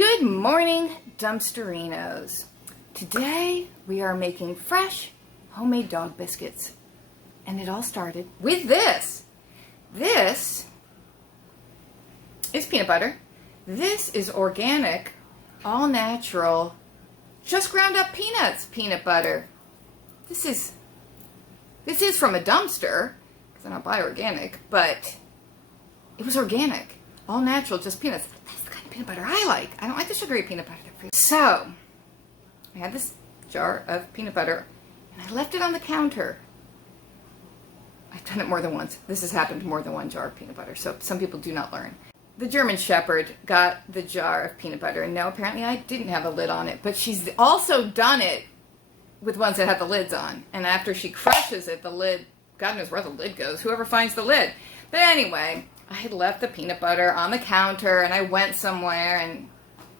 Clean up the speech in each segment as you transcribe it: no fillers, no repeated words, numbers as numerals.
Good morning, Dumpsterinos. Today we are making fresh homemade dog biscuits. And it all started with this. This is peanut butter. This is organic, all natural, just ground up peanuts peanut butter. This is from a dumpster, because I don't buy organic, but it was organic, all natural, just peanuts. That's the kind of peanut butter I like. I don't like the sugary peanut butter. So, I had this jar of peanut butter, and I left it on the counter. I've done it more than once. This has happened to more than one jar of peanut butter, so some people do not learn. The German Shepherd got the jar of peanut butter, and now apparently I didn't have a lid on it, but she's also done it with ones that have the lids on. And after she crushes it, the lid, God knows where the lid goes, whoever finds the lid. But anyway, I had left the peanut butter on the counter, and I went somewhere, and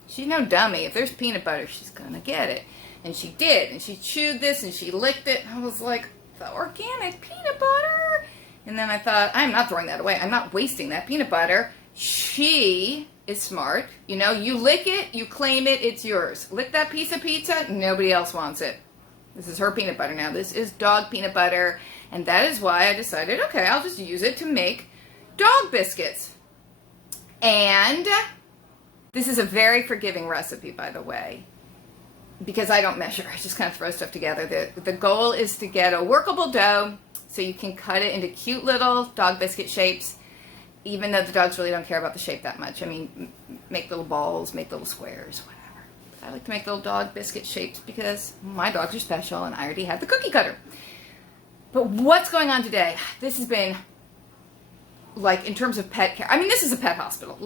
she's no dummy. If there's peanut butter, she's gonna get it. And she did, and she chewed this, and she licked it, and I was like, the organic peanut butter. And then I thought, I'm not throwing that away. I'm not wasting that peanut butter. She is smart. You know, you lick it, you claim it, it's yours. Lick that piece of pizza, nobody else wants it. This is her peanut butter now. This is dog peanut butter. And that is why I decided, okay, I'll just use it to make dog biscuits. And this is a very forgiving recipe, by the way, because I don't measure. I just kind of throw stuff together. The goal is to get a workable dough so you can cut it into cute little dog biscuit shapes, even though the dogs really don't care about the shape that much. I mean, make little balls, make little squares, whatever. I like to make little dog biscuit shapes because my dogs are special and I already had the cookie cutter. But what's going on today? This has been, like, in terms of pet care, I mean, this is a pet hospital.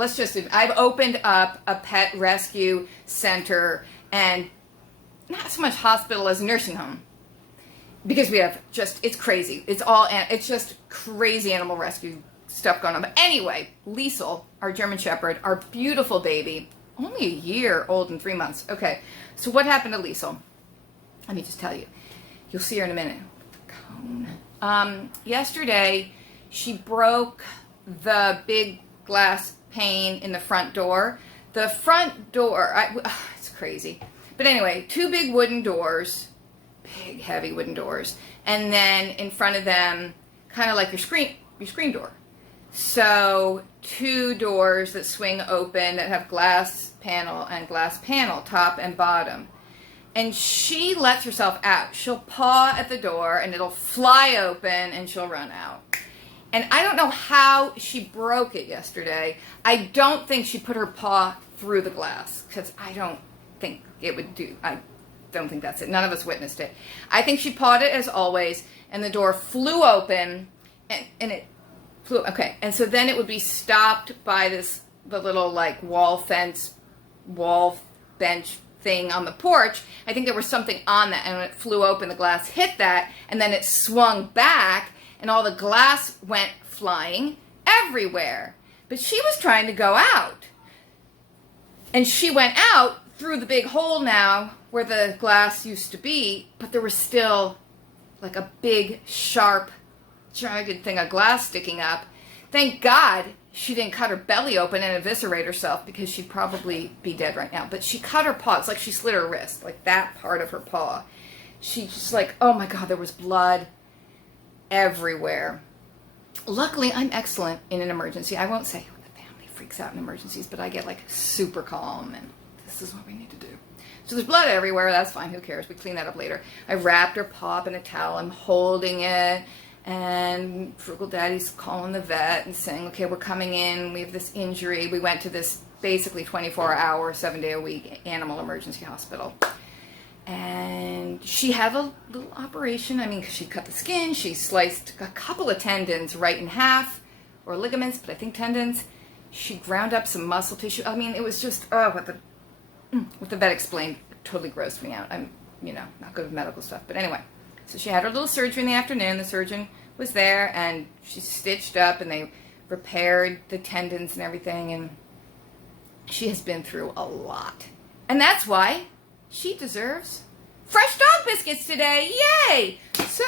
I've opened up a pet rescue center, and not so much hospital as nursing home, because we have it's crazy. It's just crazy animal rescue stuff going on. But anyway, Liesel, our German Shepherd, our beautiful baby, only a year old and 3 months. Okay, so what happened to Liesel? Let me just tell you. You'll see her in a minute. Yesterday, she broke the big glass pane in the front door. The front door, it's crazy. But anyway, two big wooden doors, big heavy wooden doors, and then in front of them, kind of like your screen door. So two doors that swing open that have glass panel and glass panel, top and bottom. And she lets herself out. She'll paw at the door and it'll fly open and she'll run out. And I don't know how she broke it yesterday. I don't think she put her paw through the glass, because I don't think it would do. I don't think that's it. None of us witnessed it. I think she pawed it as always, and the door flew open, and it flew. Okay, and so then it would be stopped by the little like wall bench thing on the porch. I think there was something on that, and when it flew open, the glass hit that, and then it swung back, and all the glass went flying everywhere. But she was trying to go out, and she went out through the big hole now where the glass used to be, but there was still like a big, sharp, jagged thing of glass sticking up. Thank God she didn't cut her belly open and eviscerate herself, because she'd probably be dead right now. But she cut her paw. It's like she slit her wrist, like that part of her paw. She just like, oh my God, there was blood everywhere. Luckily, I'm excellent in an emergency. I won't say the family freaks out in emergencies, but I get like super calm, and this is what we need to do. So there's blood everywhere. That's fine. Who cares? We clean that up later. I wrapped her paw up in a towel. I'm holding it. And Frugal Daddy's calling the vet and saying, okay, we're coming in. We have this injury. We went to this basically 24-hour, 7-day-a-week animal emergency hospital. And she had a little operation. I mean, she cut the skin. She sliced a couple of tendons right in half, or ligaments, but I think tendons. She ground up some muscle tissue. I mean, it was just, what the vet explained totally grossed me out. I'm, not good with medical stuff. But anyway, so she had her little surgery in the afternoon. The surgeon was there, and she stitched up, and they repaired the tendons and everything. And she has been through a lot. And that's why she deserves fresh dog biscuits today. Yay! So,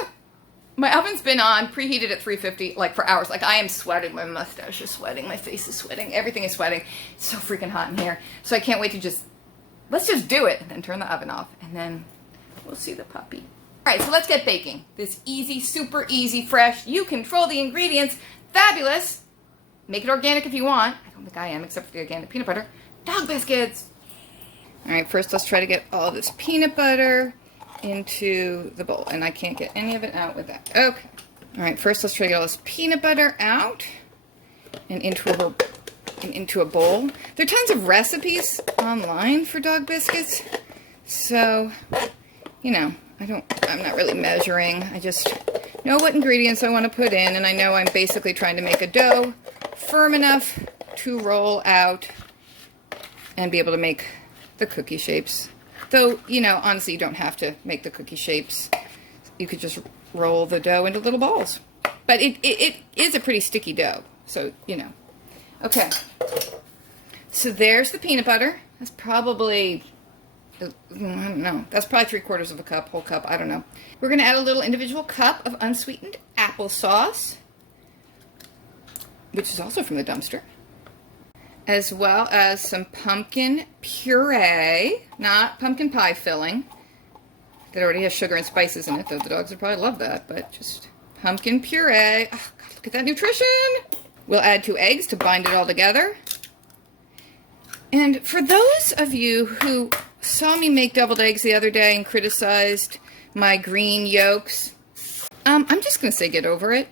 My oven's been on, preheated at 350, like for hours. Like I am sweating, my mustache is sweating, my face is sweating, everything is sweating. It's so freaking hot in here. So I can't wait to let's just do it and then turn the oven off and then we'll see the puppy. All right, so let's get baking. This easy, super easy, fresh, you control the ingredients, fabulous. Make it organic if you want. I don't think I am, except for the organic peanut butter. Dog biscuits. All right, first let's try to get all this peanut butter into the bowl, and I can't get any of it out with that. Okay. All right, first let's try to get all this peanut butter out and into a bowl. There are tons of recipes online for dog biscuits, so, you know, I'm not really measuring. I just know what ingredients I want to put in, and I know I'm basically trying to make a dough firm enough to roll out and be able to make the cookie shapes. Though, you know, honestly, you don't have to make the cookie shapes. You could just roll the dough into little balls. But it is a pretty sticky dough, so, you know. Okay. So there's the peanut butter. That's probably, I don't know. That's probably 3/4 of a cup, whole cup, I don't know. We're going to add a little individual cup of unsweetened applesauce, which is also from the dumpster, as well as some pumpkin puree, not pumpkin pie filling, that already has sugar and spices in it, though the dogs would probably love that, but just pumpkin puree. Oh, God, look at that nutrition! We'll add 2 eggs to bind it all together. And for those of you who saw me make deviled eggs the other day and criticized my green yolks, I'm just going to say get over it.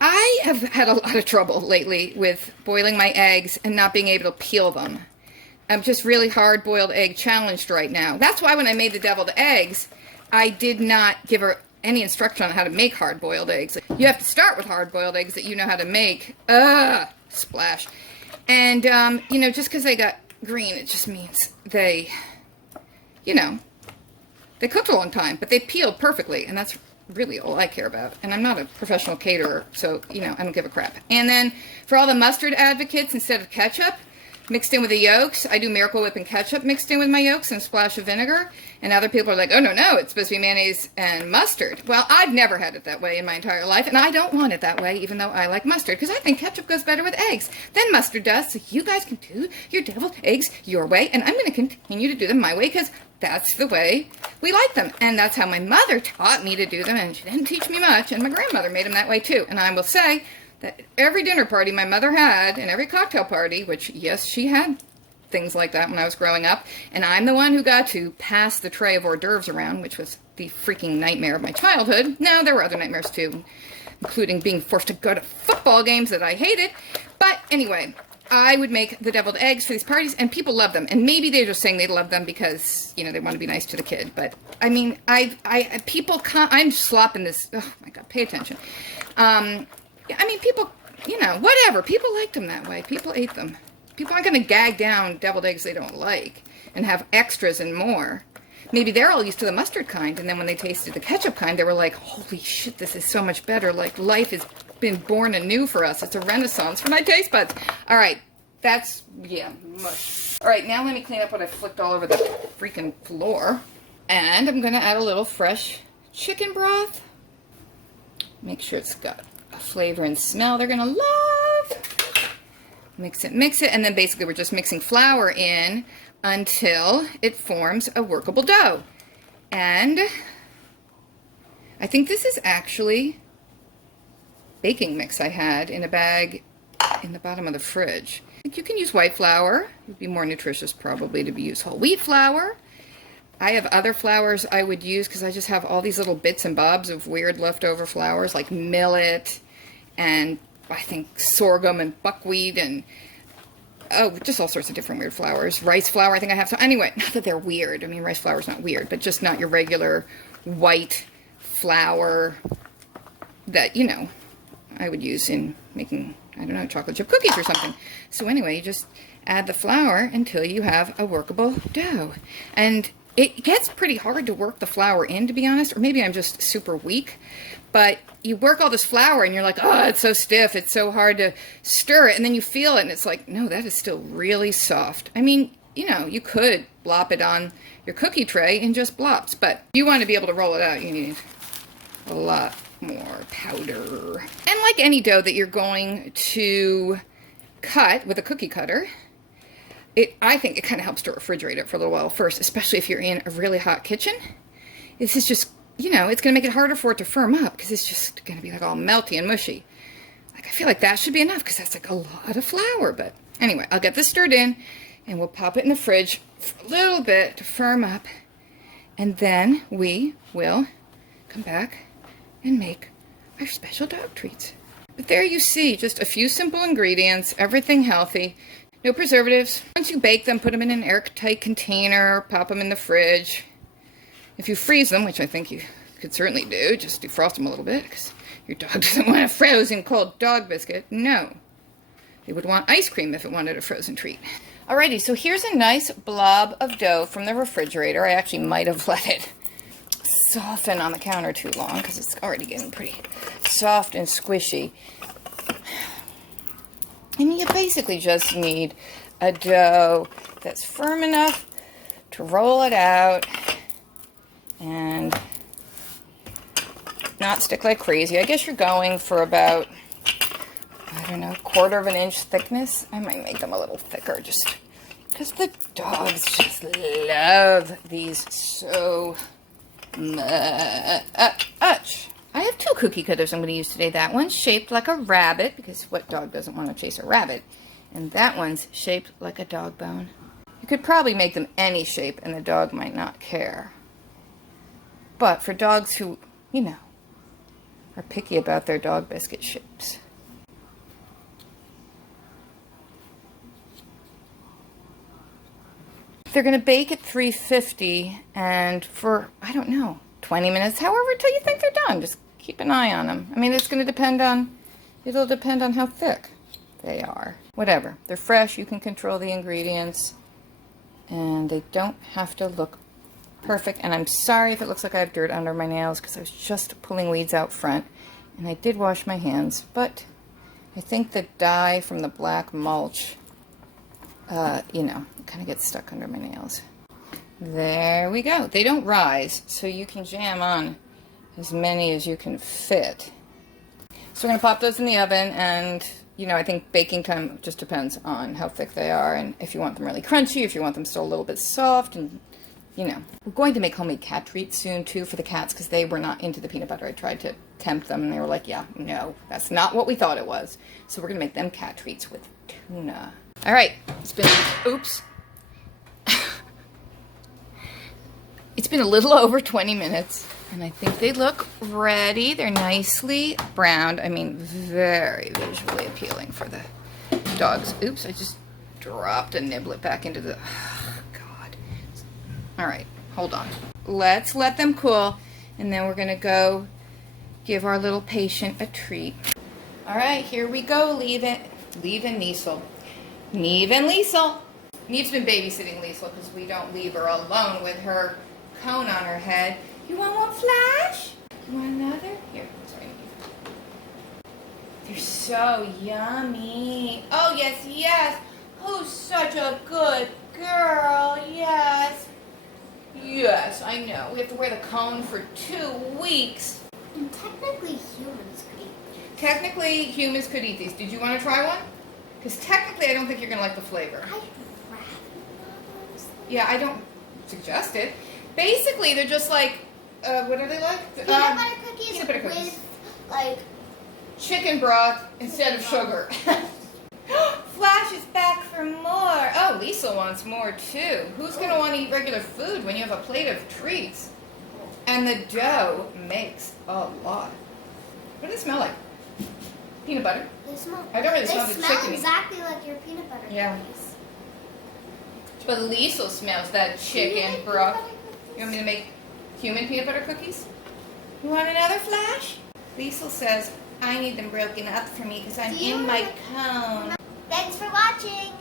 I have had a lot of trouble lately with boiling my eggs and not being able to peel them. I'm just really hard-boiled egg challenged right now. That's why when I made the deviled eggs, I did not give her any instruction on how to make hard-boiled eggs. You have to start with hard-boiled eggs that you know how to make. Splash. And, you know, just because they got green, it just means they, you know, they cooked a long time, but they peeled perfectly, and that's really all I care about. And I'm not a professional caterer, so, you know, I don't give a crap. And then for all the mustard advocates, instead of ketchup mixed in with the yolks, I do Miracle Whip and ketchup mixed in with my yolks and a splash of vinegar. And other people are like, oh, no, it's supposed to be mayonnaise and mustard. Well, I've never had it that way in my entire life, and I don't want it that way, even though I like mustard, because I think ketchup goes better with eggs than mustard does. So you guys can do your deviled eggs your way, and I'm going to continue to do them my way, because that's the way we like them. And that's how my mother taught me to do them, and she didn't teach me much, and my grandmother made them that way too. And I will say that every dinner party my mother had, and every cocktail party, which, yes, she had things like that when I was growing up, and I'm the one who got to pass the tray of hors d'oeuvres around, which was the freaking nightmare of my childhood. Now, there were other nightmares too, including being forced to go to football games that I hated. But anyway, I would make the deviled eggs for these parties, and people love them. And maybe they're just saying they love them because, you know, they want to be nice to the kid. But, I mean, I'm slopping this. Oh, my God, pay attention. I mean, people, you know, whatever. People liked them that way. People ate them. People aren't going to gag down deviled eggs they don't like and have extras and more. Maybe they're all used to the mustard kind, and then when they tasted the ketchup kind, they were like, holy shit, this is so much better. Like, life has been born anew for us. It's a renaissance for my taste buds. All right, that's, yeah, mush. All right, now let me clean up what I flicked all over the freaking floor. And I'm going to add a little fresh chicken broth. Make sure it's got a flavor and smell they're going to love. Mix it, and then basically we're just mixing flour in until it forms a workable dough. And I think this is actually baking mix I had in a bag in the bottom of the fridge. I think you can use white flour. It would be more nutritious probably to use whole wheat flour. I have other flours I would use because I just have all these little bits and bobs of weird leftover flours like millet and I think sorghum and buckwheat and, oh, just all sorts of different weird flours. Rice flour, I think I have some. Anyway, not that they're weird. I mean, rice flour is not weird, but just not your regular white flour that, you know, I would use in making, I don't know, chocolate chip cookies or something. So anyway, you just add the flour until you have a workable dough. And it gets pretty hard to work the flour in, to be honest, or maybe I'm just super weak. But you work all this flour and you're like, oh, it's so stiff, it's so hard to stir it. And then you feel it and it's like, no, that is still really soft. I mean, you know, you could blop it on your cookie tray in just blops, but you want to be able to roll it out, you need a lot more powder. And like any dough that you're going to cut with a cookie cutter, I think it kind of helps to refrigerate it for a little while first, especially if you're in a really hot kitchen. This is just, you know, it's going to make it harder for it to firm up because it's just going to be like all melty and mushy. Like, I feel like that should be enough because that's like a lot of flour. But anyway, I'll get this stirred in and we'll pop it in the fridge for a little bit to firm up. And then we will come back and make our special dog treats. But there you see, just a few simple ingredients, everything healthy, no preservatives. Once you bake them, put them in an airtight container, pop them in the fridge. If you freeze them, which I think you could certainly do, just defrost them a little bit, because your dog doesn't want a frozen cold dog biscuit. No. They would want ice cream if it wanted a frozen treat. Alrighty, so here's a nice blob of dough from the refrigerator. I actually might have let it soften on the counter too long because it's already getting pretty soft and squishy. And you basically just need a dough that's firm enough to roll it out and not stick like crazy. I guess you're going for about, I don't know, 1/4 of an inch thickness. I might make them a little thicker just because the dogs just love these so much. I have 2 cookie cutters I'm going to use today. That one's shaped like a rabbit, because what dog doesn't want to chase a rabbit? And that one's shaped like a dog bone. You could probably make them any shape and the dog might not care. But for dogs who, you know, are picky about their dog biscuit shapes. They're going to bake at 350 and for, I don't know, 20 minutes, however, till you think they're done. Just keep an eye on them. I mean, it's going to depend on, it'll depend on how thick they are. Whatever. They're fresh. You can control the ingredients. And they don't have to look perfect. And I'm sorry if it looks like I have dirt under my nails because I was just pulling weeds out front. And I did wash my hands. But I think the dye from the black mulch, you know, it kind of gets stuck under my nails. There we go. They don't rise, so you can jam on as many as you can fit. So we're going to pop those in the oven, and, you know, I think baking time just depends on how thick they are, and if you want them really crunchy, if you want them still a little bit soft, and, you know. We're going to make homemade cat treats soon, too, for the cats, because they were not into the peanut butter. I tried to tempt them, and they were like, yeah, no, that's not what we thought it was. So we're going to make them cat treats with tuna. All right, it's been, oops. It's been a little over 20 minutes, and I think they look ready. They're nicely browned. I mean, very visually appealing for the dogs. Oops, I just dropped a niblet back into the, oh, God. All right, hold on. Let's let them cool, and then we're gonna go give our little patient a treat. All right, here we go, Neve and Liesel. Neve and Liesel. Neve's been babysitting Liesel because we don't leave her alone with her cone on her head. You want one Flash? You want another? Here, sorry. They're so yummy. Oh, yes, yes. Who's such a good girl? Yes. Yes, I know. We have to wear the cone for 2 weeks. And technically humans could eat these. Technically humans could eat these. Did you want to try one? Because technically I don't think you're going to like the flavor. I'd rather not, honestly. Yeah, I don't suggest it. Basically, they're just like, what are they like? Peanut butter cookies, peanut butter cookies with, like, chicken broth instead of sugar. Flash is back for more. Oh, Liesel wants more too. Who's going to want to eat regular food when you have a plate of treats? And the dough makes a lot. What does it smell like? Peanut butter? They smell. I don't really smell the They chicken. smell exactly like your peanut butter Yeah. cookies. But Liesel smells that chicken broth. You want me to make human peanut butter cookies? You want another Flash? Liesel says, I need them broken up for me because I'm in my cone. Thanks for watching.